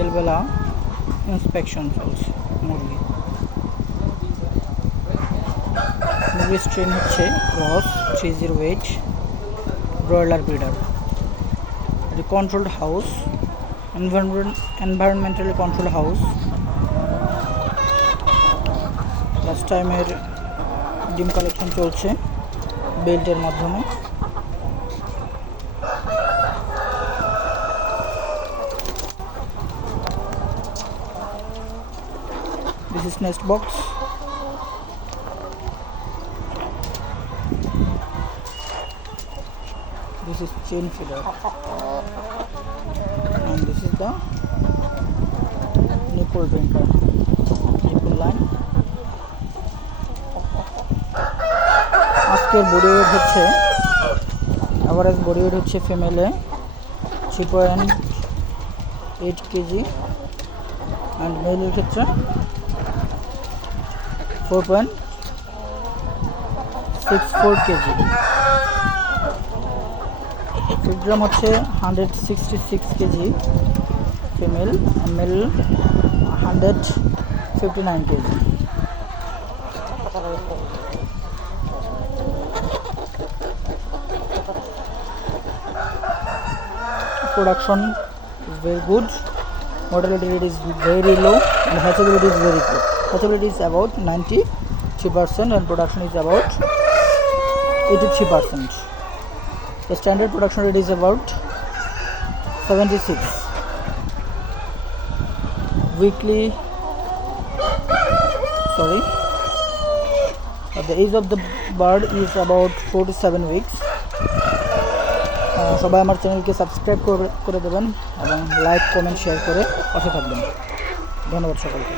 বিকেলবেলা ইন্সপেকশন চলছে মুরগি। মুরগির স্ট্রেন হচ্ছে ক্রস 308 ব্রয়লার ব্রিডার। এটি controlled house, environmentally control house. Last টাইমের ডিম কালেকশন চলছে বেল্টের মাধ্যমে। This is nest box. This is chain feeder, and this is the nipple drinker, nipple line. আজকের বডি ওয়েট হচ্ছে এভারেজ বডি ওয়েট হচ্ছে ফিমেলে 3.8 কেজি অ্যান্ড মেলের ক্ষেত্রে 4.64 কেজি। ফিড গ্রাম হচ্ছে 166 kg female, male 159 kg. Production is very good, mortality rate is very low, and hatchability is very good. Hatchability is about 93% and production is about 83%. The standard production rate is about 76. Weekly, the age of the bird is about 4 to 7 weeks. সবাই আমার চ্যানেলকে সাবস্ক্রাইব করে দেবেন এবং like comment share করে পাশে থাকবেন। ধন্যবাদ সকলকে।